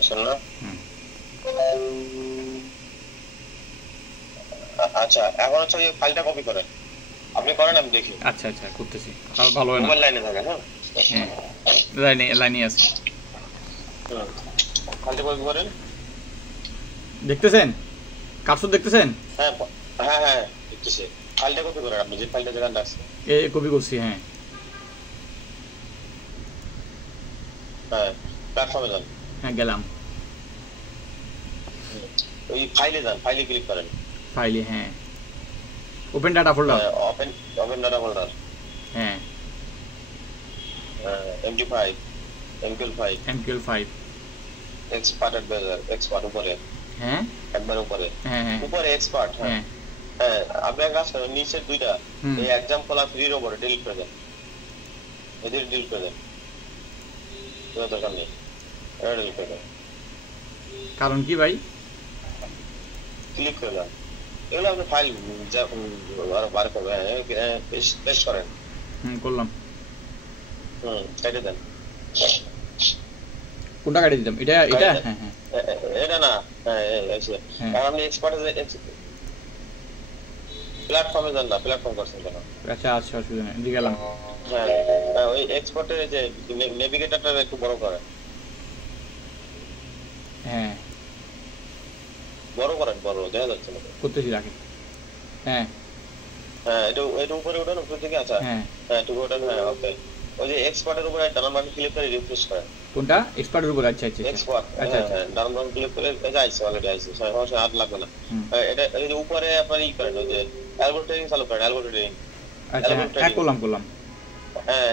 আসেন না। আচ্ছা এখন হচ্ছে এই ফাইলটা কপি করেন, আপনি করেন আমি দেখি। আচ্ছা আচ্ছা করতেছি, তাহলে ভালো হয় না। মোবাইল লাইনে থাকেন। হ্যাঁ লাইনে লাইনে আছে। ফাইলটা কপি করেন, দেখতেছেন কার্সর দেখতেছেন? হ্যাঁ হ্যাঁ হ্যাঁ দেখতেছি। ফাইলটা কপি করেন আপনি যে ফাইলটা যেখানটা আছে। কপি করছি। হ্যাঁ হ্যাঁ প্ল্যাটফর্মে যান। হ্যাঁ গেলাম। ওই ফাইলে যান, ফাইলে ক্লিক করেন। ফাইলে হ্যাঁ open data folder. Open data folder. হ্যাঁ MD5 MQL5 expert adviser, expert উপরে। হ্যাঁ একবার উপরে। হ্যাঁ হ্যাঁ উপরে এক্সপার্ট। হ্যাঁ হ্যাঁ আপনার কাছে নিচের দুইটা এই एग्जांपल আর ফ্রির উপরে ডিলিট করে দেন, এদের ডিলিট করে দেন, কোনো দরকার নেই, এটা ডিলিট করে দেন। কারণ কি ভাই? ক্লিক করে দেন, এগুলো আপনি ফাইল যা আর বার করবেন, পেস্ট করেন। করলাম। কেটে দেন। কোনটা কেটে দিলাম? এটা এটা হ্যাঁ হ্যাঁ এটা না, হ্যাঁ আছে। আর আপনি এক্সপার্ট প্ল্যাটফর্মে যান না, প্ল্যাটফর্ম করছেন কেন? আচ্ছা আচ্ছা অসুবিধা নেই, দিয়ে গেলাম। হ্যাঁ ওই এক্সপার্টের যে নেভিগেটরটা একটু বড় করেন। হ্যাঁ বড় করেন, বড় দেখা যাচ্ছে না। করতেছি রাখি। হ্যাঁ হ্যাঁ এটা উপরে উঠান, উপর থেকে। আচ্ছা হ্যাঁ একটু উঠান। হ্যাঁ ওকে। ওই যে এক্সপার্টের উপরে ডান বাটন ক্লিক করে রিফ্রেশ করেন। কোনটা? এক্সপার্টের উপর? আচ্ছা আচ্ছা এক্সপার্ট। আচ্ছা আচ্ছা ডান বাটন ক্লিক করে এটা আইছে, অলরেডি আইছে, সমস্যা আর লাগবে না। এটা এই যে উপরে আপনি ই করেন, ওই যে অ্যালগো ট্রেনিং চালু করেন, অ্যালগো ট্রেনিং। আচ্ছা হ্যাঁ করলাম। হ্যাঁ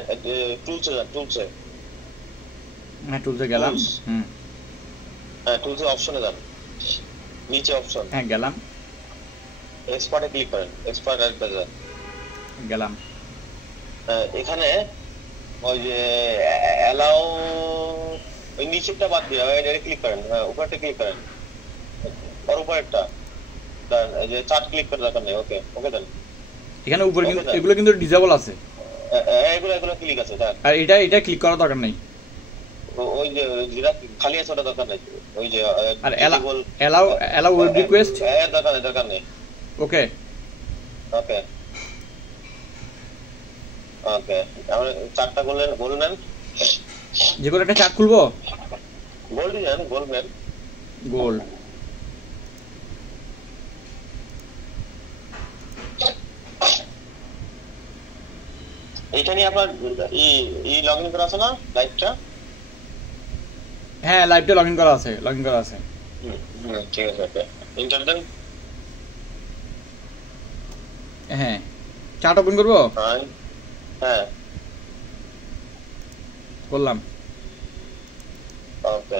টুলসে যান, টুলসে। হ্যাঁ টুলসে গেলাম। হ্যাঁ টুলসে অপশনে যান, নিচে অপশন। হ্যাঁ গেলাম। এক্সপার্টে ক্লিক করেন, এক্সপার্ট অ্যাডভাইজার গেলাম। এখানে ওই যে অ্যালাউ, ওই নিচেরটা বাদ দিয়ে এটা ক্লিক করেন। হ্যাঁ উপরটা ক্লিক করেন, আর উপরেরটা দেন। এই যে চার্ট ক্লিক করে দরকার নেই। ওকে ওকে দেন। এখানে উপরে এগুলো কিন্তু ডিসেবল আছে। এগুলো ক্লিক আছে দেন। আর এটা ক্লিক করার দরকার নেই। ওই যে যেটা খালি আছে ওটা দরকার নেই। ওই যে আর অ্যালাউ ওয়েব রিকোয়েস্ট দরকার নেই। ওকে ওকে ওকে। আমরা চারটা বললেন যে কোনো একটা চার্ট খুলবো। গোল্ড জান, গোল্ড এইটা নিয়ে আপনার লগইন করা আছে না লাইভটা? হ্যাঁ লাইভটা লগইন করা আছে। ঠিক আছে। ওকে ইন্টার দেন। হ্যাঁ চার্ট ওপেন করবো। হ্যাঁ করলাম। ওকে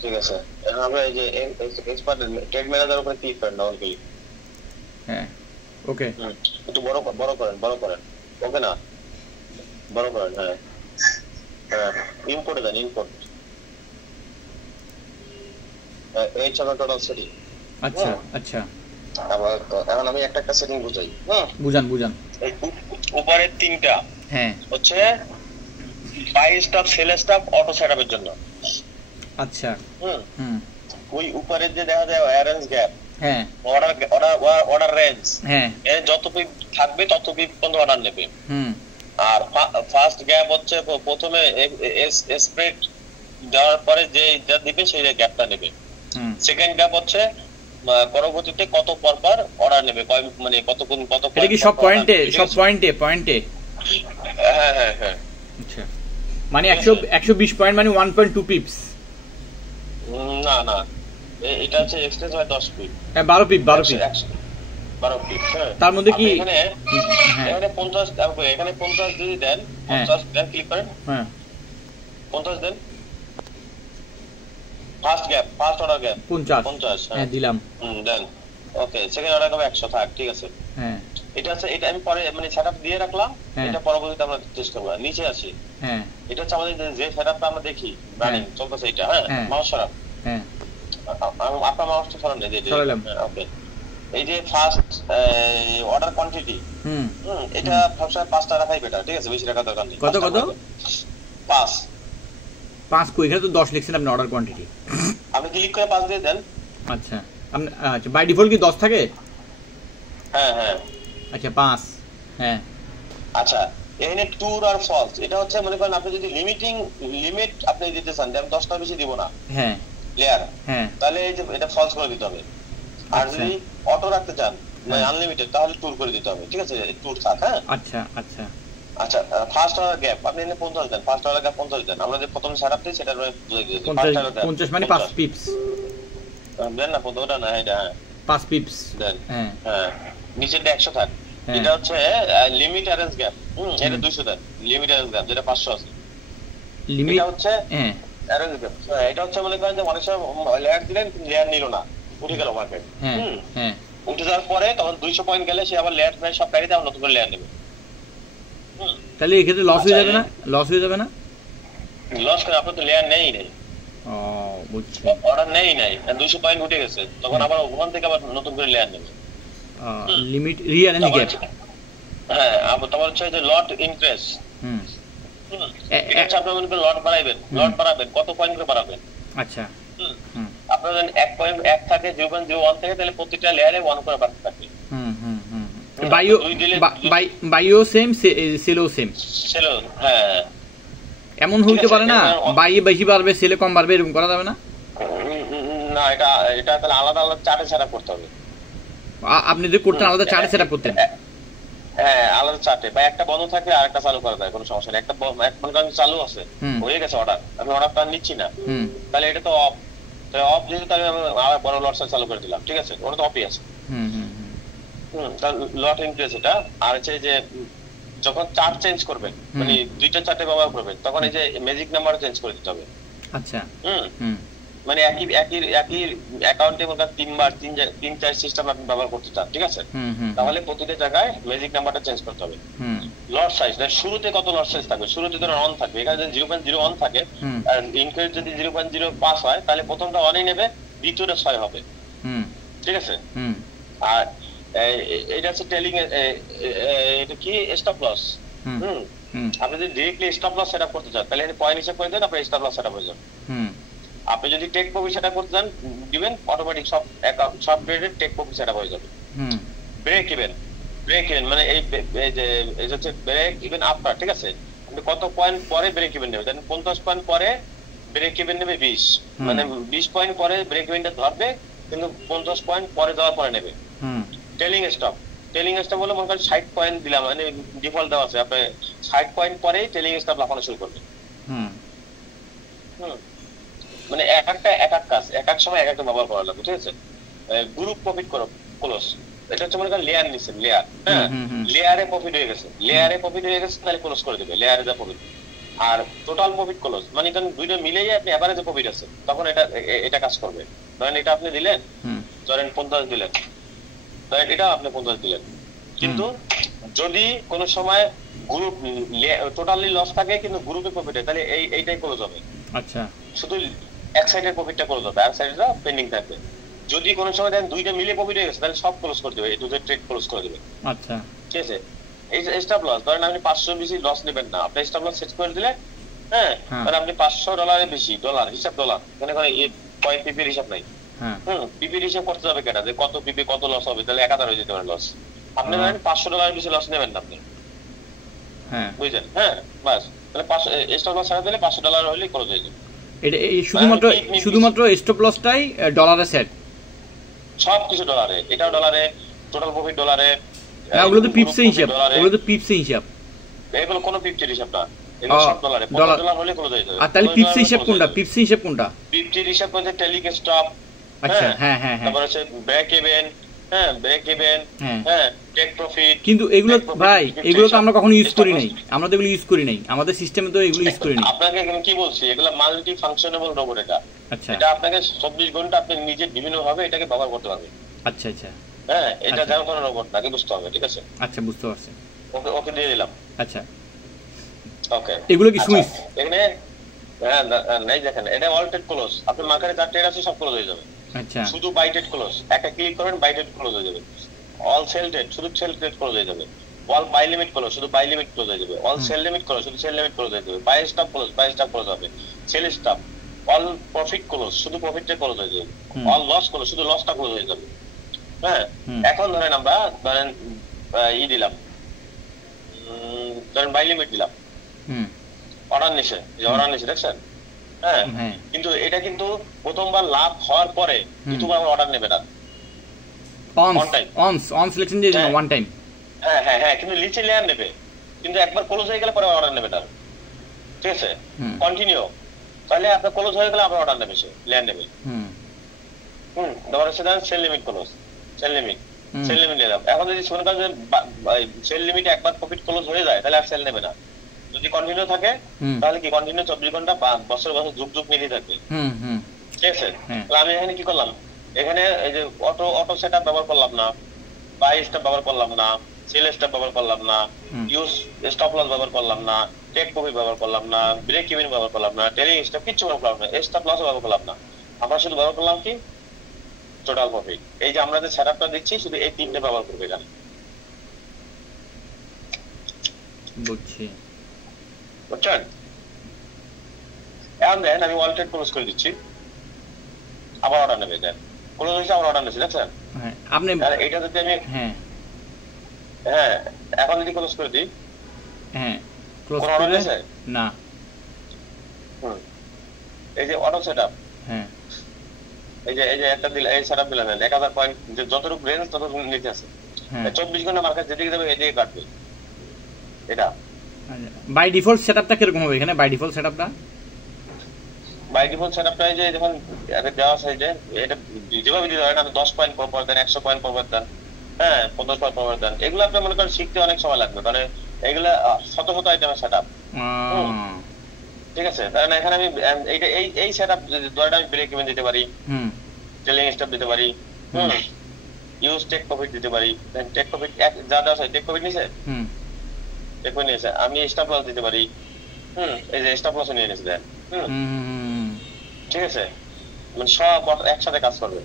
ঠিক আছে। এখন আমরা এই যে এক্সপার্ট ট্রেড ম্যানেজার উপরে ক্লিক করেন, ডাবল ক্লিক। হ্যাঁ ওকে একটু বড় করেন। ওকে না, বড় করেন। হ্যাঁ হ্যাঁ ইম্পোর্টে দেন, ইম্পোর্ট। এই চলো টোটাল সেটিং। আচ্ছা আচ্ছা এখন আমি একটা সেটিং বুঝাই। বুঝান। এই উপরের তিনটা হ্যাঁ হচ্ছে buy stop, sell stop, auto সেটআপের জন্য। আচ্ছা ওই উপরের যে দেখা যায় অ্যারেঞ্জ গ্যাপ, হ্যাঁ অর্ডার রেঞ্জ, হ্যাঁ এর যত পিপ থাকবে তত পিপ পর্যন্ত অর্ডার নেবে। আর ফার্স্ট গ্যাপ হচ্ছে প্রথমে স্প্রেড দেওয়ার পরে যে যা দিবে সেই গ্যাপটা নেবে। সেকেন্ড গ্যাপ হচ্ছে পরবর্তীতে কত পরপর অর্ডার নেবে, মানে কতক্ষণ কত। এটা কি সব পয়েন্টে? হ্যাঁ আচ্ছা মানে 120 পয়েন্ট মানে 1.2 পিপস? না এটা হচ্ছে এক্সটেন্স হয় 10 পিপ। হ্যাঁ 12 পিপ। তার মধ্যে কি এখানে 50, এখানে 50 যদি দেন, 50 দেন, ক্লিক করেন। হ্যাঁ 50 দেন। First order gap 50। হ্যাঁ দিলাম। দেন। ওকে সেকেন্ড অর্ডার গ্যাপ 100 থাক, ঠিক আছে। হ্যাঁ এটা আছে, এটা আমি পরে মানে সেটআপ দিয়ে রাখলাম। এটা পরবর্তীতে আমরা টেস্ট করব। নিচে আছে। হ্যাঁ এটা হচ্ছে আমাদের যে সেটআপটা আমরা দেখি রানিং চলতেছে এটা। হ্যাঁ মাউস সরান। হ্যাঁ আপনার মাউসটা সরান। ওকে এই যে ফার্স্ট অর্ডার কোয়ান্টিটি, এটা সবসময় 5টা রাখাই বেটার, ঠিক আছে? বেশি রাখা দরকার নেই। কত 5 5 কো এখানে তো 10 লিখছেন আপনি অর্ডার কোয়ান্টিটি। আপনি ক্লিক করে 5 দিয়ে দেন। আচ্ছা আপনি আচ্ছা বাই ডিফল্ট কি 10 থাকে? হ্যাঁ হ্যাঁ আচ্ছা 5 হ্যাঁ আচ্ছা এখানে ট্রু আর ফলস এটা হচ্ছে মনে করেন আপনি যদি লিমিট আপনি দিতে চান যে আমি 10টা বেশি দিব না হ্যাঁ লেয়ার হ্যাঁ তাহলে এই যে এটা ফলস করে দিতে হবে। আর যদি অটো রাখতে চান মানে আনলিমিটেড তাহলে ট্যুর করে দিতে হবে। ঠিক আছে ট্যুর থাক। হ্যাঁ আচ্ছা আচ্ছা আচ্ছা ফার্স্ট অর্ডার গ্যাপ আপনি এনে 50 দেন। ফার্স্ট অর্ডার গ্যাপ 50 দেন। আমরা যে প্রথম সেটআপ দিই সেটা বুঝিয়ে দিই। 50 মানে 5 পিপস দেন না 15টা না এটা 5 পিপস দেন। হ্যাঁ হ্যাঁ নিচেরটা 100 থাক। এটা হচ্ছে লিমিট অ্যারেঞ্জ গ্যাপ। এটা 200 দেন। লিমিট অ্যারেঞ্জ গ্যাপ যেটা 500 আছে লিমিট এটা হচ্ছে হ্যাঁ অ্যারেঞ্জ গ্যাপ। এটা হচ্ছে মনে করেন যে অনেক সময় লেয়ার দিলেন লেয়ার নিল না উঠে গেল মার্কেট। হ্যাঁ উঠে যাওয়ার পরে তখন 200 পয়েন্ট গেলে সে আবার লেয়ার প্রাইস সব কাটিয়ে আবার নতুন করে লেয়ার নেবে। তাহলে এই ক্ষেত্রে লস হয়ে যাবে না? লস হয়ে যাবে না? লস করে আপনি তো লেয়ার নেই ও বুঝছি অর্ডার নেই 200 পয়েন্ট উঠে গেছে তখন আবার ওখান থেকে আবার নতুন করে লেয়ার নেবে। Limit rearrange gap. হ্যাঁ আবার তোমার হচ্ছে যে লট ইনক্রিজ। এটা হচ্ছে আপনি মনে করেন লট বাড়াবেন কত পয়েন্ট করে বাড়াবেন। আচ্ছা আপনার যদি 1.1 থাকে 0.01 থাকে তাহলে প্রতিটা লেয়ারে 1 করে বাড়তে থাকবে। বাইও সেম সেলও সেম হ্যাঁ এমন হইতে পারে না বাইয়ে বেশি বাড়বে সেলে কম বাড়বে এরকম করা যাবে না? না এটা তাহলে আলাদা আলাদা চার্টে সেটআপ করতে হবে। আপনি যে করতেন আলাদা চার্টে সেটআপ করতেন? হ্যাঁ আলাদা চার্টে বা একটা বন্ধ থাকলে আরেকটা চালু করা যায় কোনো সমস্যা নেই। একটা মনে চালু আছে হয়ে গেছে অর্ডার আমি অর্ডারটা নিচ্ছি না তাহলে এটা তো অফ। তাহলে অফ যেহেতু তাহলে আমি আবার বড় লট চালু করে দিলাম। ঠিক আছে ওটা তো অফই আছে। লট ইনক্রিজ এটা। আর হচ্ছে যে যখন চার্ট চেঞ্জ করবেন মানে দুইটা চার্টে ব্যবহার করবেন তখন এই যে ম্যাজিক নাম্বার চেঞ্জ করে দিতে হবে। আচ্ছা মানে একই অ্যাকাউন্টে মনে তিন চার সিস্টেম আপনি ব্যবহার করতে চান। ঠিক আছে তাহলে প্রতিটা জায়গায় ম্যাজিক নাম্বারটা চেঞ্জ করতে হবে। লট সাইজ শুরুতে কত লট সাইজ থাকবে? শুরুতে ধরুন অন থাকবে এখানে যদি 0.01 থাকে আর ইনক্রিজ যদি 0.05 হয় তাহলে প্রথমটা অনই নেবে দ্বিতীয়টা 6 হবে। ঠিক আছে আর এটা হচ্ছে টেলিং এটা কি স্টপ লস। আপনি যদি ডিরেক্টলি স্টপ লস সেটআপ করতে চান তাহলে পয়েন্ট হিসাব করে দেন আপনার স্টপ লস সেটআপ হয়ে যাবে। আপনি যদি টেক প্রফিট সেটআপ করতে চান দিবেন অটোমেটিক সব গ্রেডের টেক প্রফিট সেটআপ হয়ে যাবে। ব্রেক ইভেন মানে এই যে এটা হচ্ছে ব্রেক ইভেন আফটার। ঠিক আছে আপনি কত পয়েন্ট পরে ব্রেক ইভেন নেবে? দেন 50 পয়েন্ট পরে ব্রেক ইভেন নেবে 20 মানে 20 পয়েন্ট পরে ব্রেক ইভেনটা ধরবে কিন্তু 50 পয়েন্ট পরে দেওয়ার পরে নেবে। টেলিং স্টপ হলো মনে করেন 60 পয়েন্ট দিলাম মানে ডিফল্ট দেওয়া আছে আপনি 60 পয়েন্ট পরেই টেলিং স্টপ লাফানো শুরু করবে। মানে এক কাজ এক সময় এক একটা ব্যবহার করা লাগবে। ঠিক আছে গ্রুপ প্রফিট করো ক্লোজ এটা হচ্ছে মনে করেন লেয়ার নিছেন লেয়ার হ্যাঁ লেয়ারে প্রফিট হয়ে গেছে তাহলে ক্লোজ করে দেবে লেয়ারে যা প্রফিট। আর টোটাল প্রফিট ক্লোজ মানে কারণ দুইটা মিলেই আপনি এভারেজে প্রফিট আছে তখন এটা কাজ করবে। ধরেন এটা আপনি দিলেন ধরেন 50 দিলেন এটা আপনি 50 দিলেন কিন্তু যদি কোনো সময় গ্রুপ টোটালি লস থাকে কিন্তু গ্রুপে প্রফিট হয় তাহলে এইটাই ক্লোজ হবে। আচ্ছা শুধু এক সাইডের প্রফিটটা ক্লোজ হবে আর সাইডটা পেন্ডিং থাকবে। যদি কোনো সময় দেখেন দুইটা মিলে প্রফিট হয়ে গেছে তাহলে সব ক্লোজ করে দেবে এই দুটো ট্রেড ক্লোজ করে দেবে। আচ্ছা ঠিক আছে এই স্টপ লস ধরেন আপনি 500 বেশি লস নেবেন না আপনি স্টপ লস সেট করে দিলে হ্যাঁ তাহলে আপনি $500 বেশি হিসাব ডলার মানে পয়েন্ট পিপির হিসাব নাই। পিপির হিসাব করতে যাবে কেটা যে কত পিপি কত লস হবে তাহলে 1000 হয়ে যেতে পারে লস। আপনি ধরেন $500 বেশি লস নেবেন না আপনি বুঝছেন। হ্যাঁ বাস তাহলে স্টপ লস ছাড়া দিলে $500 হলেই ক্লোজ হয়ে যাবে। এটা শুধুমাত্র স্টপ লসটাই ডলারে সেট সবকিছু ডলারে এটাও ডলারে টোটাল প্রফিট ডলারে। ওগুলো তো পিপসে হিসাব এগুলো কোনো পিপসের হিসাব না এগুলো সব ডলারে $15 হলে ক্লোজ হয়ে যাবে। আর তাহলে পিপসে হিসাব কোনটা? পিপসের হিসাব করতে টেলিং স্টপ। আচ্ছা হ্যাঁ তারপর হচ্ছে ব্রেক ইভেন টেক প্রফিট। কিন্তু এগুলো ভাই এগুলো তো আমরা কখনো ইউজ করি নাই আমরা তো এগুলো ইউজ করি নাই আমাদের সিস্টেমে তো এগুলো ইউজ করি নাই। আপনাকে কি বলছি এগুলো মাল্টি ফাংশনেবল রোবট এটা। আচ্ছা এটা আপনাকে 24 ঘন্টা আপনি নিজে বিভিন্ন ভাবে এটাকে ব্যবহার করতে পারবেন। আচ্ছা আচ্ছা হ্যাঁ এটা যেমন কোনো রোবট না কি বুঝতে হবে। ঠিক আছে আচ্ছা বুঝতে পারছি ওকে দিয়ে দিলাম। আচ্ছা ওকে এগুলো কি সুইচ এখানে হ্যাঁ নাই দেখেন এটা অল ট্রেড ক্লোজ আপনি মার্কেটে যা ট্রেড আছে সব ক্লোজ হয়ে যাবে। আচ্ছা শুধু বাই ট্রেড ক্লোজ একটা ক্লিক করবেন বাই ট্রেড ক্লোজ হয়ে যাবে। অল সেল ট্রেড শুধু সেল ট্রেড ক্লোজ হয়ে যাবে। অল বাই লিমিট ক্লোজ, শুধু বাই লিমিট ক্লোজ হয়ে যাবে। অল সেল লিমিট ক্লোজ, শুধু সেল লিমিট ক্লোজ হয়ে যাবে। Buy stop close, buy stop close হবে। Sell stop, all profit close, শুধু প্রফিটটা ক্লোজ হয়ে যাবে। অল লস ক্লোজ, শুধু লসটা ক্লোজ হয়ে যাবে। হ্যাঁ, এখন ধরেন আমরা দিলাম, ধরেন বাই লিমিট দিলাম, অর্ডার নিছে, অর্ডার নিছে দেখছেন। হ্যাঁ, কিন্তু এটা কিন্তু প্রথমবার লাভ হওয়ার পরে কিন্তু আমার অর্ডার নেবে না, কিন্তু লিচে লেয়ার নেবে, কিন্তু একবার ক্লোজ হয়ে গেলে পরে অর্ডার নেবে না, ঠিক আছে, কন্টিনিউ। তাহলে আপনার ক্লোজ হয়ে গেলে আবার অর্ডার নেবে, সে লেয়ার নেবে। তারপরে সেটা sell limit close, sell limit নিলাম। এখন যদি মনে করেন যে সেল লিমিট একবার প্রফিট ক্লোজ হয়ে যায় তাহলে আর সেল নেবে না। যদি কন্টিনিউ থাকে তাহলে কি কন্টিনিউ 24 ঘন্টা বছর বছর যুগ নিতে থাকবে, ঠিক আছে। তাহলে আমি এখানে কি করলাম, এখানে এই যে অটো সেটআপ ব্যবহার করলাম না, বাই স্টপ ব্যবহার করলাম না, সেল স্টপ ব্যবহার করলাম না, ইউজ স্টপ লস ব্যবহার করলাম না, টেক প্রফিট ব্যবহার করলাম না, ব্রেক ইভেন ব্যবহার করলাম না, টেলিং স্টপ কিচ্ছু ব্যবহার করলাম না, স্টপ লস ব্যবহার করলাম না। আমরা শুধু ব্যবহার করলাম কি টোটাল প্রফিট। এই যে আমরা যে সেটআপটা দিচ্ছি শুধু এই তিনটে ব্যবহার করবে এখানে, বুঝছেন? এখন দেন আমি অল ট্রেড ক্লোজ করে দিচ্ছি, আবার অর্ডার নেবে, দেন ক্লোজ হয়েছে, আবার অর্ডার নিচ্ছে, দেখছেন আপনি। এটা যদি আমি এখন যদি ক্লোজ করে দিই, ক্লোজ অর্ডার নিচ্ছে না, এই যে অটো সেটআপ, এই যে একটা দিলে, এই সেটআপ দিলাম 1000 পয়েন্ট, যে যতটুকু রেঞ্জ ততটুকু নিতে আছে, 24 ঘন্টা মার্কেট যেদিকে যাবে এদিকে কাটবে। এটা বাই ডিফল্ট সেটআপটা কিরকম হবে এখানে? বাই ডিফল্ট সেটআপটা এই যে দেখুন এটা দেওয়া আছে, যে এটা যেভাবে দিতে হয় না, 10 পয়েন্ট পর দেন, 100 পয়েন্ট পর দেন, হ্যাঁ 50 পয়েন্ট পর দেন। এগুলো আপনি মনে করেন শিখতে অনেক সময় লাগবে, কারণ এগুলা শত শত আইটেমের সেটআপ, ঠিক আছে। কারণ এখানে আমি এই সেটআপ ধরে আমি ব্রেক ইভেন দিতে পারি, টেলিং স্টপ দিতে পারি, ইউজ টেক প্রফিট দিতে পারি। টেক প্রফিট যা দেওয়া আছে, টেক প্রফিট নিছে, টেক প্রফিট নিয়েছে, আমি স্টপ লস দিতে পারি, এই যে স্টপ লস নিয়ে নিয়েছে, দেন, ঠিক আছে। মানে সব একসাথে কাজ করবে।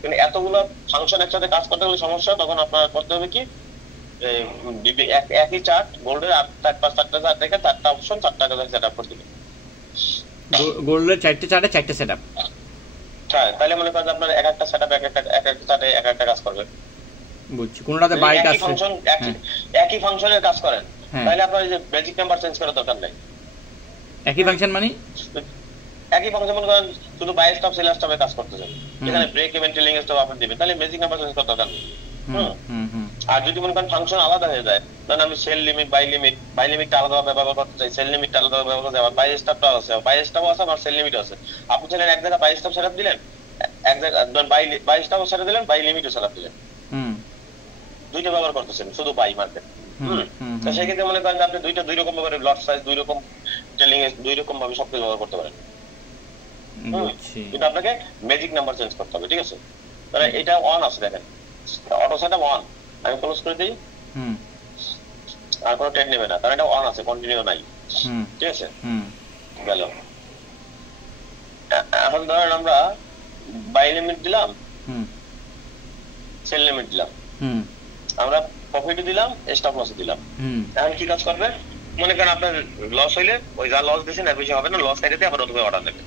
কিন্তু এতগুলো ফাংশন একসাথে কাজ করতে গেলে সমস্যা, তখন আপনার করতে হবে কি, একই চার্ট গোল্ডের 4টা চার্ট রেখে 4টা অপশন 4টা সেটআপ করে দিবেন। গোল্ডের 4টে চার্টে 4টে সেটআপ, হ্যাঁ, তাহলে মনে করেন আপনার এক একটা সেটআপ এক একটা চার্টে এক একটা কাজ করবে, বুঝছি। কোনটাতে বাই কাজ, একই ফাংশনের কাজ করেন, তাহলে আপনার যে বেসিক নাম্বার চেঞ্জ করার দরকার নাই। একই ফাংশন মানে একই ফাংশন মনে করেন শুধু বাই স্টপ সেল স্টপে কাজ করতেছেন, এখানে ব্রেক ইভেন টেলিং স্টপ আপনি দিবেন, তাহলে বেসিক নাম্বার চেঞ্জ করার দরকার নেই। আর যদি মনে করেন ফাংশন আলাদা হয়ে যায়, ধরেন আমি সেল লিমিট বাই লিমিটটা আলাদাভাবে ব্যবহার করতে চাই, সেল লিমিটটা আলাদাভাবে ব্যবহার করতে চাই, আবার বাই স্টপটা আছে, বাই স্টপও আছে, আবার সেল লিমিটও আছে। আপনি চাইলেন এক জায়গায় বাই স্টপ সেটআপ দিলেন, এক জায়গায় বাই স্টপও সেটআপ দিলেন, বাই লিমিটও সেটআপ দিলেন, দুইটা ব্যবহার করতেছেন শুধু বাই মার্কেট। তো সেক্ষেত্রে মনে করেন আপনি দুই রকম ভাবে লট সাইজ, 2 রকম টেলিং, 2 রকম ভাবে সবকিছু ব্যবহার করতে পারেন, কিন্তু আপনাকে ম্যাজিক নাম্বার চেঞ্জ করতে হবে, ঠিক আছে। তাহলে এটা অন আছে, দেখেন অটো সেটআপ অন, আমি ক্লোজ করে দিই, আর কোনো ট্রেড নেবে না, কারণ এটা অন আছে, কন্টিনিউ নাই, ঠিক আছে, গেল। এখন ধরেন আমরা বাই লিমিট দিলাম, সেল লিমিট দিলাম, আমরা প্রফিট দিলাম, স্টপ লস দিলাম। এখন কি কাজ করবে, মনে করেন আপনার লস হইলে ওই যা লস দিয়েছেন এর বেশি হবে না, লস কাটিয়ে আবার নতুন অর্ডার নেবে,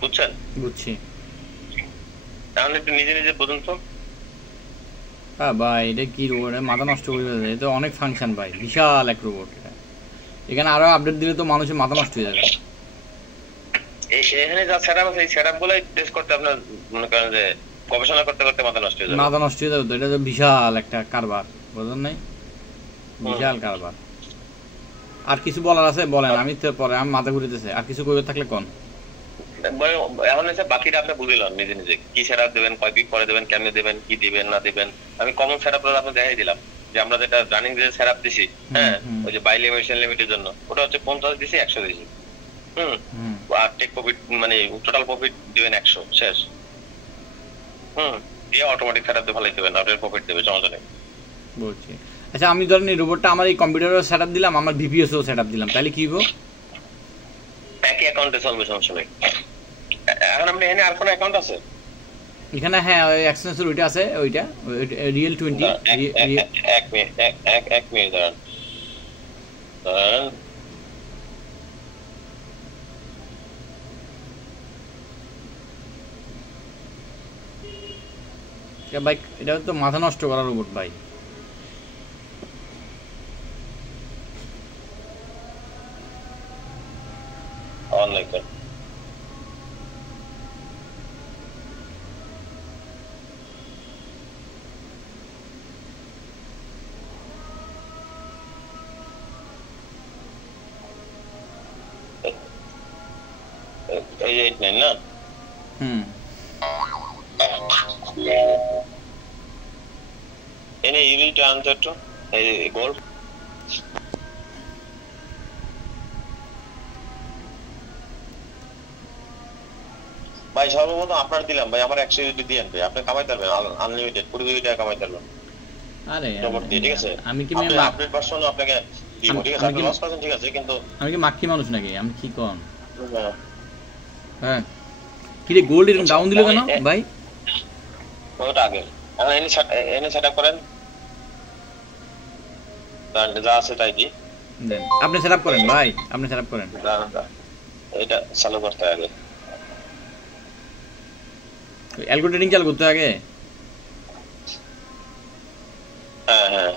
বুঝছেন? বুঝছি। এখন একটু নিজে নিজে বুঝুন তো। ভাই এটা কি রোবট, মাথা নষ্ট করে দেবে, এটা অনেক ফাংশন ভাই, বিশাল এক রোবট। এখানে আরো আপডেট দিলে তো মানুষের মাথা নষ্ট হয়ে যাবে। এখানে যা সেটআপ আছে এই সেটআপ গুলাই টেস্ট করতে আপনার মনে করেন যে গবেষণা করতে করতে মাথা নষ্ট হয়ে যাবে, মাথা নষ্ট হয়ে যাবে। তো এটা তো বিশাল একটা কারবার, বুঝলেন নাই? বিশাল কারবার। আর কিছু বলার আছে বলেন, আমি তো পরে আমি মাথা ঘুরিতেছে, আর কিছু কইবে থাকলে কোন। এখন হচ্ছে বাকিটা আপনি বুঝলেন নিজে নিজে, কি সেটআপ দেবেন, কয় পিক করে দেবেন, কেমনে দেবেন, কি দিবেন না দিবেন। আমি কমন সেটআপটা আপনি দেখাই দিলাম, যে আমরা যেটা রানিং যে সেটআপ দিছি, হ্যাঁ ওই যে বাই লিমিটেশন লিমিটের জন্য ওটা হচ্ছে 50 দিছি, 100 দিছি, আর টেক প্রফিট মানে টোটাল প্রফিট দিবেন 100 শেষ, দিয়ে অটোমেটিক সেটআপ দিয়ে ভালাই দিবেন, আপনার প্রফিট দেবে, সমস্যা নেই, বুঝছি। আচ্ছা, আমি ধরেন এই রোবটটা আমার এই কম্পিউটারের সেটআপ দিলাম, আমার ভিপিএস এও সেটআপ দিলাম, তাহলে কি হবে? একই অ্যাকাউন্টে চলবে, সমস্যা নেই। এখন আপনি এখানে আর কোন অ্যাকাউন্ট আছে? এখানে হ্যাঁ ওই এক্সটেনশন ওইটা আছে, ওইটা রিয়েল 20 এক মিনিট দাঁড়ান ভাই, এটা তো মাথা নষ্ট করার রোবট ভাই। এই 89 না? এনে ইউনিট আনসার তো এই গোল্ড ভাই সর্বপ্রথম আপনার দিলাম ভাই, আমার 100 ইউনিট দিয়েন ভাই, আপনি কামাইতে পারবেন আনলিমিটেড 20 টাকা কামাইতে পারবেন। আরে ঠিক আছে, আমি কি আপডেট ভার্সন আপনাকে দিব, ঠিক আছে? আপনি লস করছেন ঠিক আছে, কিন্তু আমি কি মাক্কি মানুষ নাকি? আমি কি কোন? হ্যাঁ কি রে গোল্ড এরকম ডাউন দিল কেন ভাই? ওটা আগে এখন এনে সেটআপ করেন, তার যা আছে তাই দি দেন। আপনি সেটআপ করেন ভাই, আপনি সেটআপ করেন। এটা চালু করতে আগে অ্যালগো ট্রেডিং চালু করতে আগে। হ্যাঁ হ্যাঁ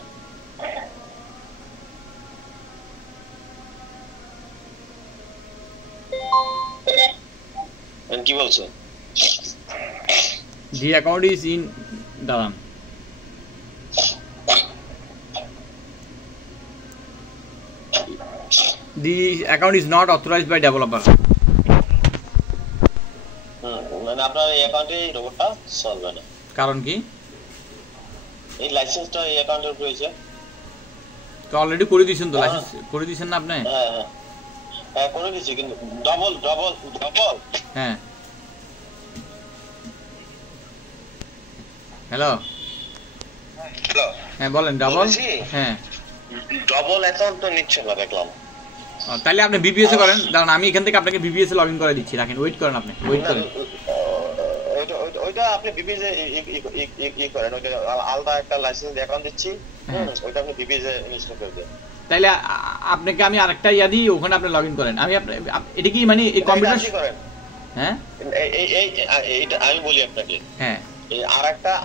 কি বলছো? The account is in দাঁড়ান, the account is not authorized by developer. মানে আপনার এই অ্যাকাউন্টে এই রোবটটা চলবে না। কারণ কি? এই লাইসেন্সটা এই অ্যাকাউন্টের উপর হয়েছে তো অলরেডি করে দিয়েছেন তো, লাইসেন্স করে দিয়েছেন না আপনি? হ্যাঁ হ্যাঁ করে দিয়েছি, কিন্তু ডবল হ্যাঁ হ্যালো হ্যাঁ বলেন ডাবল। হ্যাঁ ডবল অ্যাকাউন্ট তো নিচ্ছে না দেখলাম। তাহলে আপনি বিপিএস এ করেন, দাঁড়ান আমি এখান থেকে আপনাকে বিপিএস এ লগইন করে দিচ্ছি, রাখেন ওয়েট করেন, আপনি ওয়েট করেন। ওইটা আপনি বিপিএস এ করেন, ওইটা আলাদা একটা লাইসেন্স অ্যাকাউন্ট দিচ্ছি, ওইটা আপনি বিপিএস এ ইনস্টল করে দেন। তাহলে আপনাকে আমি আরেকটা ইয়া দিই, ওখানে আপনি লগইন করেন। আমি এটা কি মানে এই কম্পিউটার করেন? হ্যাঁ এইটা আমি বলি আপনাকে, হ্যাঁ এই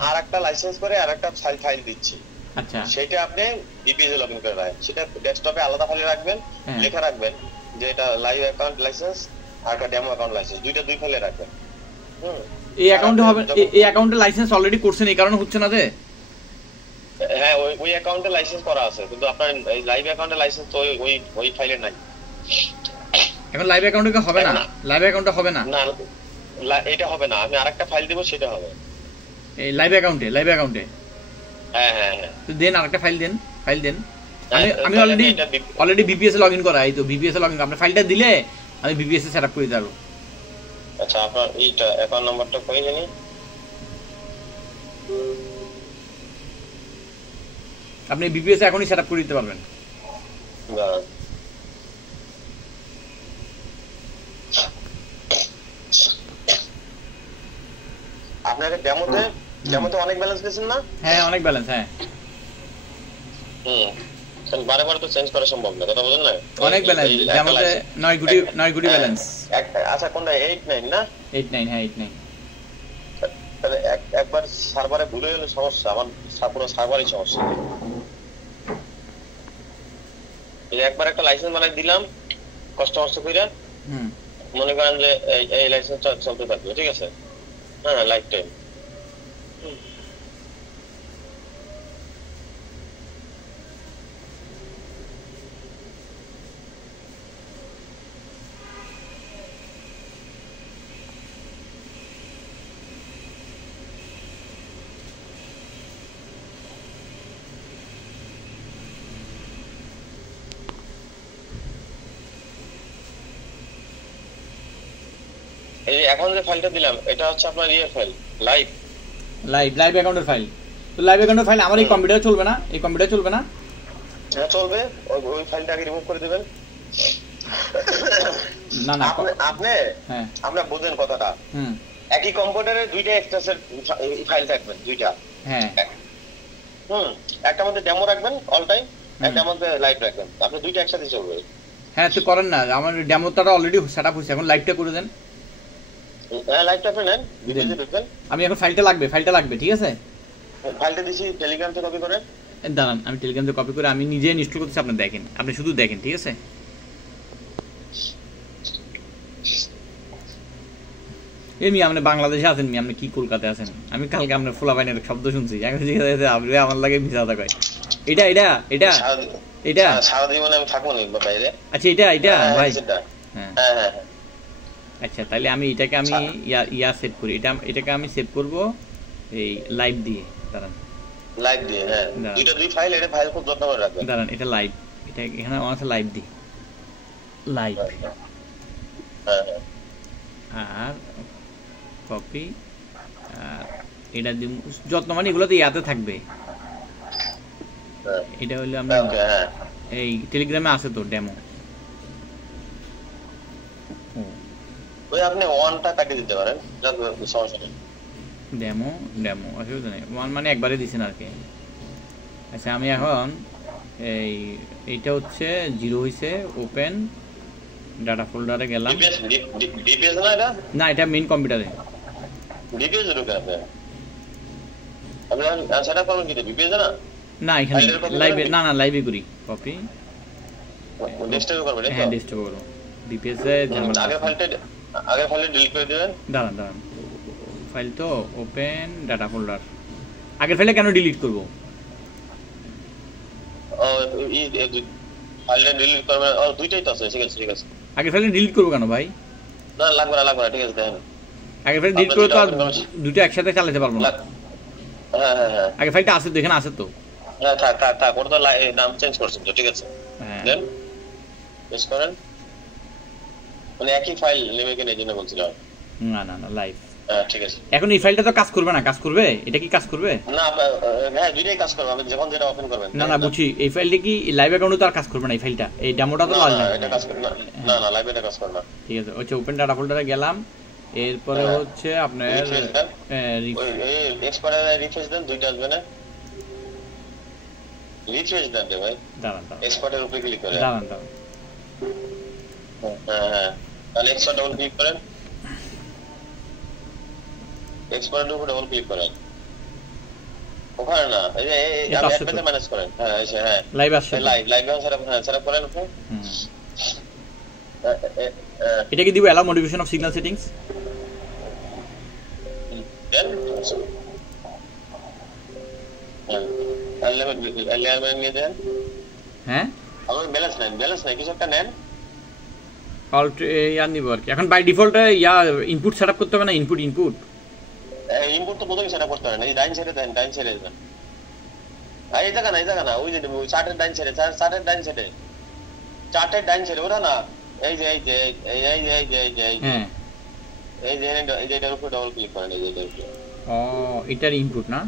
আরেকটা লাইসেন্স করে আরেকটা ফাইল দিচ্ছি। আচ্ছা সেটা আপনি বিপিএস এ লগইন করে রাখবেন, সেটা ডেস্কটপে আলাদা ফাইলে রাখবেন, লেখা রাখবেন যে এটা লাইভ অ্যাকাউন্ট লাইসেন্স আর একটা ডেমো অ্যাকাউন্ট লাইসেন্স, দুই ফাইলে রাখবেন। এই অ্যাকাউন্টে হবে, এই অ্যাকাউন্টে লাইসেন্স অলরেডি করছেন, এই কারণে হচ্ছে না যে? হ্যাঁ ওই অ্যাকাউন্টে লাইসেন্স করা আছে, কিন্তু আপনার এই লাইভ অ্যাকাউন্টে লাইসেন্স তো ওই ফাইলে নাই। এখন লাইভ অ্যাকাউন্টে কি হবে না? লাইভ অ্যাকাউন্টে হবে না, না এটা হবে না, আমি আরেকটা ফাইল দেব, সেটা হবে এই লাইভ অ্যাকাউন্টে। হ্যাঁ হ্যাঁ হ্যাঁ তো দেন আরেকটা ফাইল দেন। আমি অলরেডি বিপিএস এ লগইন করা, এই তো বিপিএস এ লগইন, আপনি ফাইলটা দিলে আমি বিপিএস এ সেটআপ করে দিতে পারবো। আচ্ছা আপনার এইটা অ্যাকাউন্ট নাম্বারটা কই জানি? আপনি বিপিএস এ এখনই সেটআপ করে দিতে পারবেন। আপনাকে ডেমোতে অনেক ব্যালেন্স দিয়েছেন না? হ্যাঁ অনেক ব্যালেন্স, হ্যাঁ বারে তো চেঞ্জ করা সম্ভব না, কথা বুঝেন না? অনেক ব্যালেন্স, ডেমোতে 9 কোটি ব্যালেন্স। আচ্ছা কোনটা 89 না? 89 হ্যাঁ 89। তাহলে একবার সার্ভারে ভুলে গেলে সমস্যা, আমার পুরো সার্ভারই সমস্যা। এই একবার একটা লাইসেন্স বানাই দিলাম কষ্ট কইরা, মনে করেন যে এই লাইসেন্সটা চলতে থাকবে, ঠিক আছে? হ্যাঁ লাইফ টাইম। এই এখন যে ফাইলটা দিলাম এটা হচ্ছে আপনার ইয়ে ফাইল, লাইভ অ্যাকাউন্টের ফাইল। তো লাইভ অ্যাকাউন্টের ফাইল আমার এই কম্পিউটারে চলবে না? এই কম্পিউটারে চলবে না? হ্যাঁ চলবে, ওই ফাইলটাকে রিমুভ করে দিবেন। না আপনি হ্যাঁ আপনি বুঝেন কথাটা, একই কম্পিউটারে দুইটা এক্সট্রাসের ফাইল থাকবেন, দুইটা। হ্যাঁ একটার মধ্যে ডেমো রাখবেন অল টাইম, একটার মধ্যে লাইভ রাখবেন, আপনি দুইটা একসাথে চলবে। হ্যাঁ তো করেন না, আমার ডেমোটা অলরেডি সেটআপ হয়েছে, এখন লাইভটা করে দেন। হ্যাঁ লাইভটা আপনি নেন, ভিডিওতে দেখবেন। আমি এখন ফাইলটা লাগবে, ঠিক আছে? ফাইলটা দিছি টেলিগ্রাম থেকে কপি করেন। দাঁড়ান আমি টেলিগ্রাম থেকে কপি করে আমি নিজে ইনস্টল করতেছি, আপনি দেখেন, আপনি শুধু দেখেন, ঠিক আছে? এমনি আপনি বাংলাদেশে আছেন, আপনি কি কলকাতায় আছেন? আমি কালকে আপনার ফোলা বাইনের শব্দ শুনছি, আপনি আমার লাগে মিশা কথা কয়। এটা সারা জীবনে আমি থাকবো না বাইরে। আচ্ছা এটা ভাই, হ্যাঁ আচ্ছা তাহলে আমি এটাকে আমি ইয়া সেভ করি, এটাকে আমি সেভ করব এই লাইভ দিয়ে। দাঁড়ান লাইভ দিয়ে, হ্যাঁ দুই ফাইল, এটা ফাইল খুব যত্ন করে রাখবেন। দাঁড়ান এটা লাইভ, এটা এখানে আমার আছে লাইভ দি, লাইভ আর কপি, আর এটা দিব যত্ন, মানে এগুলো তো ইয়াতে থাকবে। এটা হলো আমরা এই টেলিগ্রামে আছে তো ডেমো, ওই আপনি ওয়ানটা কাটিয়ে দিতে পারেন, সমস্যা নেই। ডেমো অসুবিধা নেই, ওয়ান মানে একবারে দিছেন আর কি। আচ্ছা আমি এখন এইটা হচ্ছে 0 হইছে, ওপেন ডাটা ফোল্ডারে গেলাম। ডিপিএস না এটা? না এটা মেইন কম্পিউটারে। ডিপিএস এর উপরে আপনি সেটআপ করবেন কি ডিপিএস না? না এখানে লাইভে, না লাইভে করি কপি, ডেস্কটপে করবেন। হ্যাঁ ডেস্কটপে করব। ডিপিএস এ আগের ফাইলটা ডিলিট করে দিবেন। দাঁড়ান ফাইল তো ওপেন ডাটা ফোল্ডার, আগের ফাইলটা কেন ডিলিট করব? ফাইলটা ডিলিট করবেন, দুইটাই তো আছে, ঠিক আছে। আগের ফাইলটা ডিলিট করব কেন ভাই? না লাগবে না, ঠিক আছে দেখেন। আগের ফাইল ডিলিট করে তো আর দুটো একসাথে চালাতে পারবো না। হ্যাঁ আগের ফাইলটা আছে তো, এখানে আছে তো। হ্যাঁ থাক ওটা তো নাম চেঞ্জ করছেন তো, ঠিক আছে। দেন প্রেস করেন, মানে একই ফাইল নেবে কিনা এই জন্য বলছিলাম। না লাইভ, ঠিক আছে। এখন এই ফাইলটা তো কাজ করবে না, কাজ করবে? এটা কি কাজ করবে? না হ্যাঁ দুইটাই কাজ করবে, আপনি যখন যেটা ওপেন করবেন। না বুঝি, এই ফাইলটা কি লাইভ অ্যাকাউন্টে তো আর কাজ করবে না, এই ফাইলটা, এই ডেমোটা তো না এটা কাজ করবে না, লাইভে এটা কাজ করবে না। ঠিক আছে, হচ্ছে ওপেন ডাটা ফোল্ডারে গেলাম, এরপরে হচ্ছে আপনার এক্সপার্ট রিফ্রেশ দেন, দুইটা আসবে না, রিফ্রেশ দেন রে ভাই। দাঁড়ান এক্সপার্টের উপরে ক্লিক করে, দাঁড়ান হ্যাঁ তাহলে এক্সপার্ট ডাবল ক্লিক করেন, এক্সপার্টের উপরে ডাবল ক্লিক করেন, ওখানে না এই যে আপনি অ্যাডভান্স ম্যানেজ করেন। হ্যাঁ এই হ্যাঁ লাইভ আসছে, লাইভ সেটআপ করেন আপনি। এটা কি দিব allow modification of signal settings? দেন এলিমেন্ট নিয়ে দেন। হ্যাঁ আমার ব্যালেন্স নাই কিছু একটা নেন, অল্ট ইয়া নিব আর কি। এখন বাই ডিফল্ট ইয়া ইনপুট সেটআপ করতে হবে না? ইনপুট ইনপুট তো প্রথমে সেটআপ করতে হবে না, এই ডাইন সাইডে দেন, ডাইন সাইডে দেন। এই জায়গা না ওই যে চার্টের ডাইন সাইডে, চার্টের ডাইন সাইডে ওরা না, এই যে হ্যাঁ এই যে এটার উপরে ডাবল ক্লিক করেন, এই যে এটার উপরে। এটার ইনপুট না?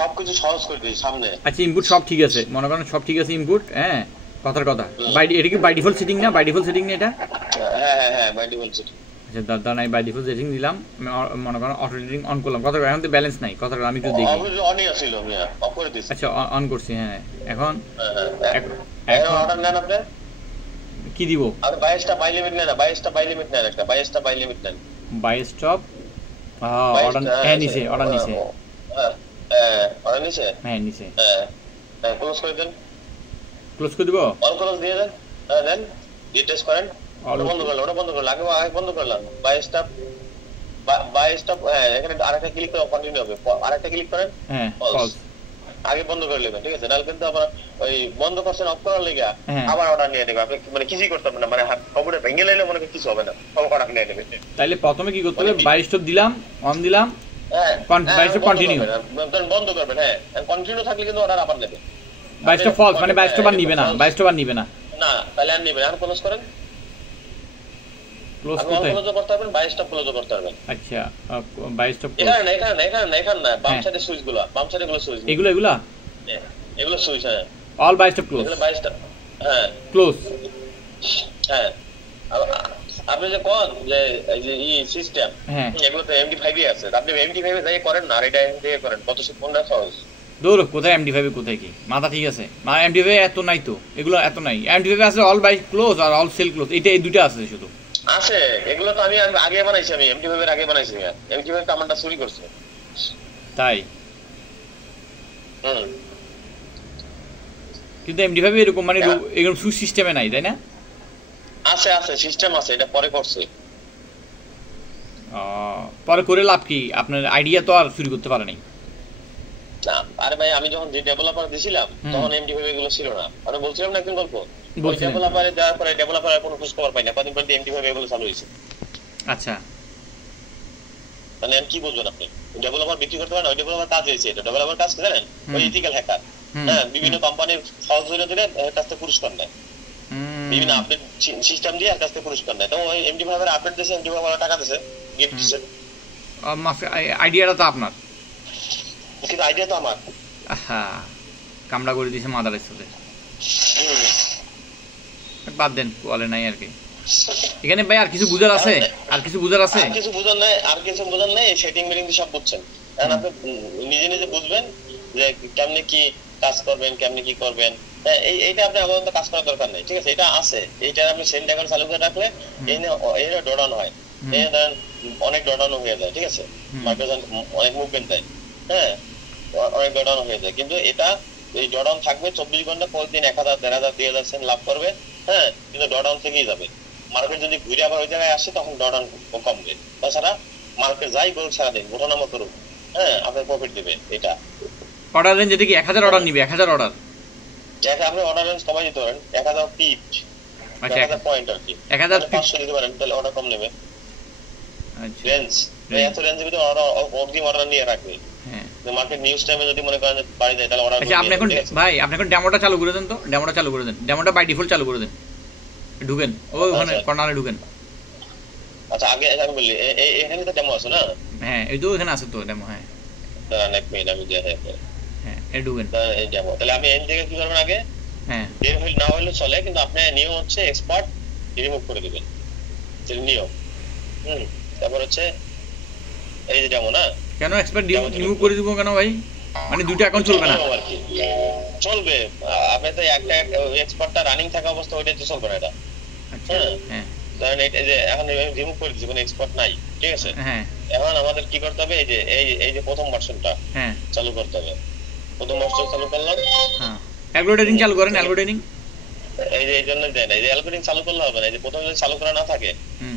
সবকিছু সহজ করে দিই সামনে। আচ্ছা ইনপুট সব ঠিক আছে, মনে করেন সব ঠিক আছে ইনপুট। হ্যাঁ কথার কথা, এটা কি বাই ডিফল্ট সেটিং না? বাই ডিফল্ট সেটিং না এটা? হ্যাঁ বাই ডিফল্ট সেটিং। আচ্ছা দাদা নাই বাই ডিফল্ট সেটিং দিলাম, মনে করেন অটো এডিটিং অন করলাম। কথা এখন তো ব্যালেন্স নাই, কথা আমি একটু দেখি। অনই ছিল মিয়া, অফ করে দিছি। আচ্ছা অন করছি, হ্যাঁ এখন অর্ডার নেন আপনি কি দিব? আর 22টা বাই লিমিট নেন, 22টা বাই লিমিট নেন, একটা 22টা বাই লিমিট নেন। বাই স্টপ অর্ডার নিচে, অর্ডার নিচে, হ্যাঁ নিচে, ক্লোজ করে দেন। ক্লোজ করে দিব, অল ক্লোজ দিয়ে দেন। দেন টেস্ট করেন, ওটা বন্ধ করলাম আগে বন্ধ করলাম। বাই স্টপ এখানে আরেকটা ক্লিক করে কন্টিনিউ হবে, আরেকটা ক্লিক করেন, হ্যাঁ আগে বন্ধ করে নেবেন, ঠিক আছে? নাহলে কিন্তু আবার ওই বন্ধ করছেন অফ করার লেগে আবার অর্ডার নিয়ে নেবে, আপনি মানে কিছুই করতে পারবেন না, মানে কম্পিউটার ভেঙে লাইলে মনে কিছু হবে না, সব অর্ডার নিয়ে নেবে। তাহলে প্রথমে কি করতে হবে? বাই স্টপ দিলাম, অন দিলাম, বাই স্টপ কন্টিনিউ, বন্ধ করবেন। হ্যাঁ কন্টিনিউ থাকলে কিন্তু অর্ডার আবার নেবে। বাই স্টপ ফলস মানে বাই স্টপ আর নিবে না, বাই স্টপ আর নিবে না, না তাহলে আর নিবে না। ক্লোজ করেন, ক্লোজ করতে পারবেন, বাই স্টপ ক্লোজ করতে পারবেন। আচ্ছা বাই স্টপ এখানে না বাম সাইডে সুইচ গুলো, বাম সাইডে গুলো সুইচ, এগুলো সুইচ। হ্যাঁ অল বাই স্টপ ক্লোজ, এগুলো বাই স্টপ, হ্যাঁ ক্লোজ, হ্যাঁ আপনি যে কোন যে এই যে সিস্টেম এগুলো তো MD5 এ আছে, আপনি MD5 এ যাই করেন না, আর এটা দিয়ে করেন, কত কোনটা সহজ? দৌড় কোথায় MD5 কোথায় কি মাথা ঠিক আছে? MD5 এত নাই তো, এগুলো এত নাই। MD5 আছে অল বাই ক্লোজ আর অল সেল ক্লোজ, এটা এই দুইটা আছে শুধু। আছে এগুলো তো আমি আগে বানাইছি, আমি MD5 এর আগে বানাইছি। MD5 তো আমারটা চুরি করছে। তাই? কিন্তু MD5 এরকম মানে এরকম সুইচ সিস্টেমে নাই, তাই না? আছে আছে সিস্টেম আছে, এটা পরে করছে। পরে করে লাভ কি? আপনার আইডিয়া তো আর চুরি করতে পারে নাই। না আরে ভাই, আমি যখন যে ডেভেলপার দিছিলাম তখন MD5 এগুলো ছিল না। আমি বলছিলাম না একদিন গল্প, ওই ডেভেলপারে দেওয়ার পরে ডেভেলপারের কোনো খোঁজ খবর পাই না, কদিন পর MD5 এগুলো চালু হয়েছে। আচ্ছা, মানে কি বলবেন আপনি? ডেভেলপার বিক্রি করতে পারেন, ওই ডেভেলপার কাজ হয়েছে, এটা ডেভেলপার কাজ কি জানেন? ওই ইথিক্যাল হ্যাকার। হ্যাঁ, বিভিন্ন কোম্পানির ফলস ধরে ধরে এর কাছ থেকে পুরস্কার নেয়, বিভিন্ন আপডেট সিস্টেম দিয়ে এর কাছ থেকে পুরস্কার নেয়। তো ওই MD5 এর আপডেট দিয়েছে, MD5 টাকা দিয়েছে, গিফট দিয়েছে। আইডিয়াটা তো আপনার, কিন্তু আইডিয়া তো আমার। হ্যাঁ, কামড়া করে দিয়েছে মাদারের সাথে। বাদ দেন, বলে নাই আর কি। এখানে ভাই আর কিছু বুঝার আছে? আর কিছু বুঝার আছে? কিছু বুঝার নাই, আর কিছু বুঝার নাই। সেটিং মিটিং সব বুঝছেন, এখন আপনি নিজে নিজে বুঝবেন যে কেমনে কি কাজ করবেন, কেমনে কি করবেন। এইটা আপনি আপাতত কাজ করার দরকার নেই, ঠিক আছে? এটা আছে, এইটা আপনি সেল ড্যাগার চালু করে রাখলে এটা ডোডাউন হয়, অনেক ডোডাউন হয়ে যায়, ঠিক আছে? মাইক্রোসফট অনেক মুভমেন্ট দেয়, হ্যাঁ, অনেক ডোডাউন হয়ে যায়। কিন্তু এটা এই ডোডাউন থাকবে 24 ঘন্টা, প্রতিদিন 1000, 1500, 2000 সেন্ট লাভ করবে, হ্যাঁ, কিন্তু ডোডাউন থেকেই যাবে। মার্কেট যদি ঘুরে আবার ওই জায়গায় আসে তখন ডোডাউন কমবে। তাছাড়া মার্কেট যাই করুক সারাদিন, ঘটনামো করুক, হ্যাঁ, আপনার প্রফিট দেবে। এটা অর্ডার রেঞ্জ কি 1000 অর্ডার নিবে? 1000 অর্ডার, আপনি অর্ডার রেঞ্জ কমাই দিতে পারেন, 1000 পিপ, 1000 পয়েন্ট আর কি, 500 দিতে পারেন, তাহলে অর্ডার কম নেবে। আচ্ছা, রেঞ্জ এত রেঞ্জের ভিতরে অর্ডার অগ্রিম অর্ডার নিয়ে রাখবে। হ্যাঁ, মার্কেট নিউজ টাইমে যদি মনে করেন বাড়ি যায় তাহলে অর্ডার। আচ্ছা, আপনি এখন ভাই, আপনি এখন ডেমোটা চালু করে দেন তো, ডেমোটা চালু করে দেন, ডেমোটা বাই ডিফল্ট চালু করে দেন, ঢুকেন ওখানে কর্নারে ঢুকেন। আচ্ছা, আগে আমি বলি, এখানে তো ডেমো আছে না? হ্যাঁ, এই তো এখানে আছে তো ডেমো। হ্যাঁ, দাঁড়ান এক মিনিট, আমি দেখাই। হ্যাঁ, এই ঢুকেন, এই ডেমো। তাহলে আমি এন থেকে কি করবেন আগে? হ্যাঁ, এর হইল না হইলে চলে, কিন্তু আপনি নিয়ম হচ্ছে এক্সপার্ট রিমুভ করে দিবেন, সেটা নিয়ম। তারপর হচ্ছে এই যে ডেমো না, কেন এক্সপার্ট রিমুভ করে দিব কেন ভাই? মানে দুটো অ্যাকাউন্ট চলবে না? চলবে, আপনি তো একটা এক্সপার্টটা রানিং থাকা অবস্থা, ওইটাই তো চলবে না এটা। আচ্ছা, হ্যাঁ, ধরেন এই যে এখন রিমুভ করে দিচ্ছি, কোনো এক্সপার্ট নাই, ঠিক আছে? হ্যাঁ, এখন আমাদের কি করতে হবে? এই যে প্রথম ভার্সনটা চালু করতে হবে। প্রথম ভার্সন চালু করলাম, হ্যাঁ, অ্যালগোরিদম চালু করেন, অ্যালগোরিদম। এই জন্য দেয় না, এই যে অ্যালগোরিদম চালু করলে হবে না। এই যে প্রথমে যদি চালু করা না থাকে,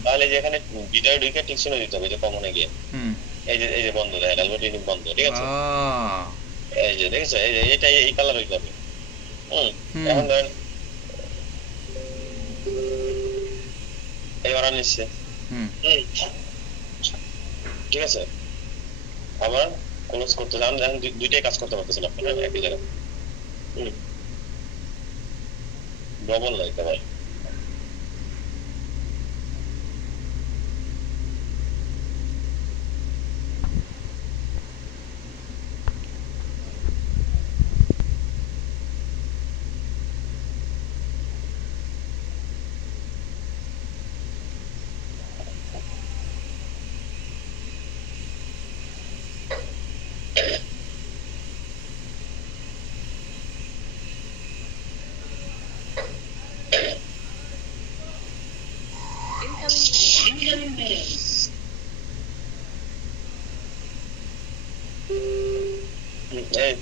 তাহলে যে এখানে ভিডিও ঢুকে টিক চিহ্ন দিতে হবে, যে কমনে গিয়ে এই যে বন্ধ দেয়, অ্যালগোরিদম বন্ধ, ঠিক আছে? এই যে দেখেছো, এইটা এই কালার হয়ে যাবে। এখন ধরেন এই অর্ডার নিচ্ছে, ঠিক আছে? আবার ক্লোজ করতে যান, এখন দুইটাই কাজ করতে পারতেছেন আপনারা একই জায়গায়। ডবল লাইক ভাই।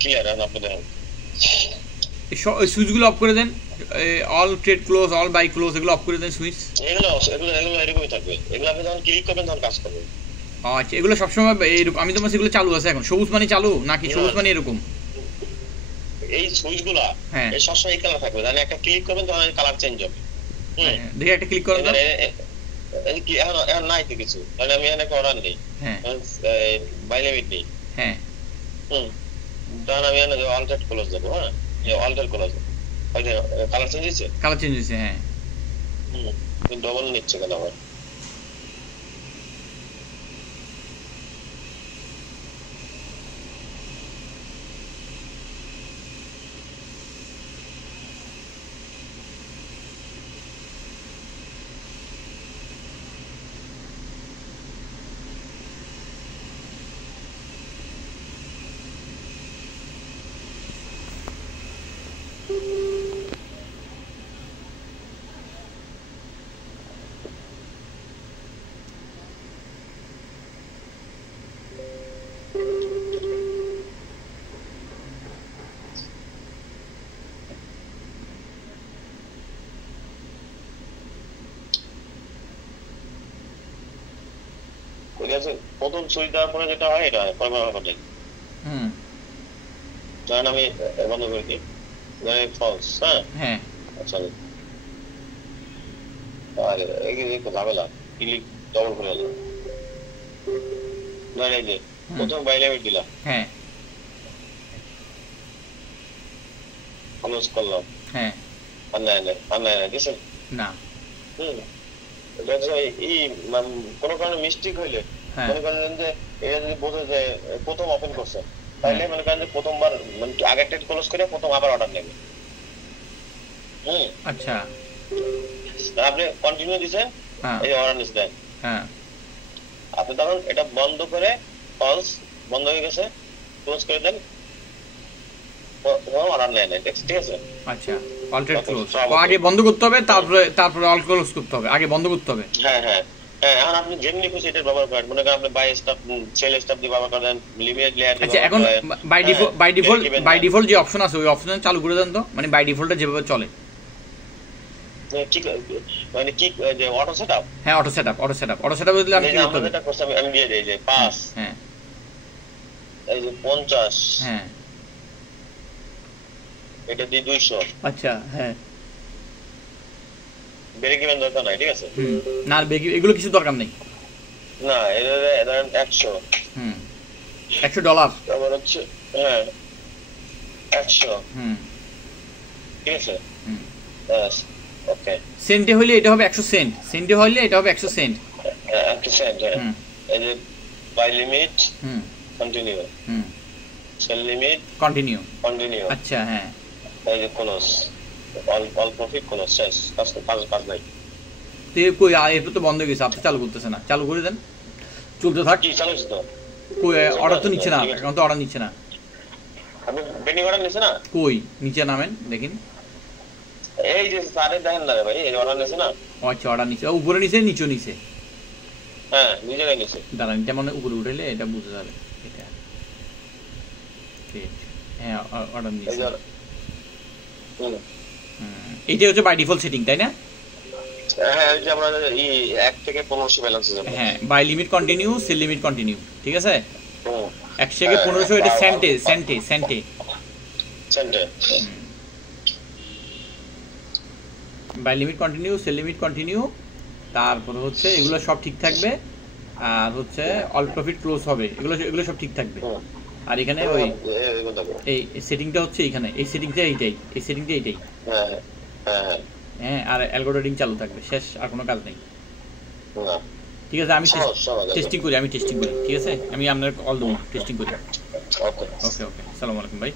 ক্লিয়ার, এখন আপনি দেখেন সুইচগুলো অফ করে দেন, all trade close, all buy close, এগুলো অফ করে দেন সুইচ। এগুলো এরকমই থাকবে, এগুলো আপনি যখন ক্লিক করবেন তখন কাজ করবে। আচ্ছা, এগুলো সবসময় এরকম? আমি তো বলছি এগুলো চালু আছে এখন, সবুজ মানে চালু নাকি সবুজ মানে এরকম? এই সুইচগুলো এই সবসময় এই কালার থাকবে, মানে একটা ক্লিক করবেন তখন কালার চেঞ্জ হবে। দেখি একটা ক্লিক করেন, এখন নাই তো কিছু, তাহলে আমি এখানে অর্ডার নেই, বাই লিমিট নেই, হ্যাঁ, তখন আমি এখানে অল্টার ক্লোজ দেবো। হ্যাঁ, অল্টার ক্লোজ কালার চেঞ্জ হয়েছে, কালার চেঞ্জ হয়েছে, হ্যাঁ, ডবল নিচ্ছে কেন আবার? প্রথম সুইচ দেওয়ার পরে যেটা হয় এটা পরে ধরেন আমি বন্ধ করে দিই, ফলস। হ্যাঁ, আচ্ছা, ঝামেলা ক্লিক ডবল করে হলো। ধরেন এই যে প্রথম বাইলাইট দিলাম, হ্যাঁ, ক্লোজ করলাম, হ্যাঁ, দিয়েছেন না। কোনো কারণে মিস্টেক হইলে মনে করেন যে এটা যদি বোঝে যে প্রথম ওপেন করছে, তাহলে মনে করেন যে প্রথমবার মানে আগেরটা ক্লোজ করে প্রথম আবার অর্ডার নেবে। আচ্ছা, আপনি কন্টিনিউ দিছেন, এই অর্ডার নিচ্ছে দেন, আপনি তখন এটা বন্ধ করে ফলস বন্ধ হয়ে গেছে ক্লোজ করে দেন, অর্ডার নেয় না, ঠিক আছে? আচ্ছা, অল্টার ক্লোজ আগে বন্ধ করতে হবে, তারপরে অল ক্লোজ করতে হবে, আগে বন্ধ করতে হবে। হ্যাঁ হ্যাঁ হ্যাঁ, এখন আপনি যেমনি খুশি এটা ব্যবহার করেন, মনে করেন আপনি বাই স্টপ সেল স্টপ দিয়ে ব্যবহার করেন, লিমিট লেয়ার দিয়ে। আচ্ছা, এখন বাই ডিফল্ট যে অপশন আছে ওই অপশন চালু করে দেন তো, মানে বাই ডিফল্টে যেভাবে চলে। ঠিক মানে কি যে অটো সেটআপ? হ্যাঁ, অটো সেটআপ দিলে আমি কি করতে হবে? এটা করতে আমি দিয়ে দেই যে 5, হ্যাঁ, এই যে 50, হ্যাঁ, এটা দিয়ে 200। আচ্ছা, হ্যাঁ, ব্রেক ইভেন দরকার নাই, ঠিক আছে? না, ব্রেক এগুলো কিছু দরকার নেই। না, এটা ধরেন 100, $100 তারপর হচ্ছে, হ্যাঁ, 100, ঠিক আছে, বাস, ওকে। সেন্টে হইলে এটা হবে 100 সেন্ট, সেন্টে হইলে এটা হবে 100 সেন্ট, 100 সেন্ট। এই যে buy limit continue, sell limit continue. আচ্ছা, হ্যাঁ, এই যে ক্লোজ অল প্রফিট ক্লোজ, শেষ, পাঁচ নাই। তে কই এরপর তো বন্ধ হয়ে গেছে, আপনি চালু করতেছে না, চালু করে দেন, চলতে থাক। কি চালু হচ্ছে তো? কই অর্ডার তো নিচ্ছে না, এখন তো অর্ডার নিচ্ছে না। আপনি বেনি অর্ডার নিচ্ছে না? কই নিচে নামেন দেখেন, এই যে সারে দেখেন না ভাই, এই অর্ডার নিচ্ছে না। আচ্ছা, অর্ডার নিচ্ছে, উপরে নিচে নিচে নিচে, হ্যাঁ, নিচে নিচে। দাঁড়ান, এটা মানে উপরে উঠাইলে এটা বুঝা যাবে, এটা ঠিক, হ্যাঁ, অর্ডার নিচ্ছে। এইটা হচ্ছে বাই ডিফল্ট সেটিং, তাই না? হ্যাঁ, এই যে আমরা এই 1 থেকে 1500 ব্যালেন্স আছে। হ্যাঁ, buy limit continue, sell limit continue, ঠিক আছে? 1 থেকে 1500, এটা সেন্টে। Buy limit continue, sell limit continue, তারপর হচ্ছে এগুলো সব ঠিক থাকবে, আর হচ্ছে অল প্রফিট ক্লোজ হবে, এগুলো সব ঠিক থাকবে। আর এখানে ওই এই সেটিংটা হচ্ছে এখানে, এই সেটিংটা এইটাই, হ্যাঁ, আর অ্যালগরিদম চালু থাকবে, শেষ, আর কোনো কাজ নেই। ঠিক আছে, আমি টেস্টিং করি, ঠিক আছে? আমি আপনার কল দেবো, টেস্টিং করি। ওকে, আসসালামু আলাইকুম ভাই।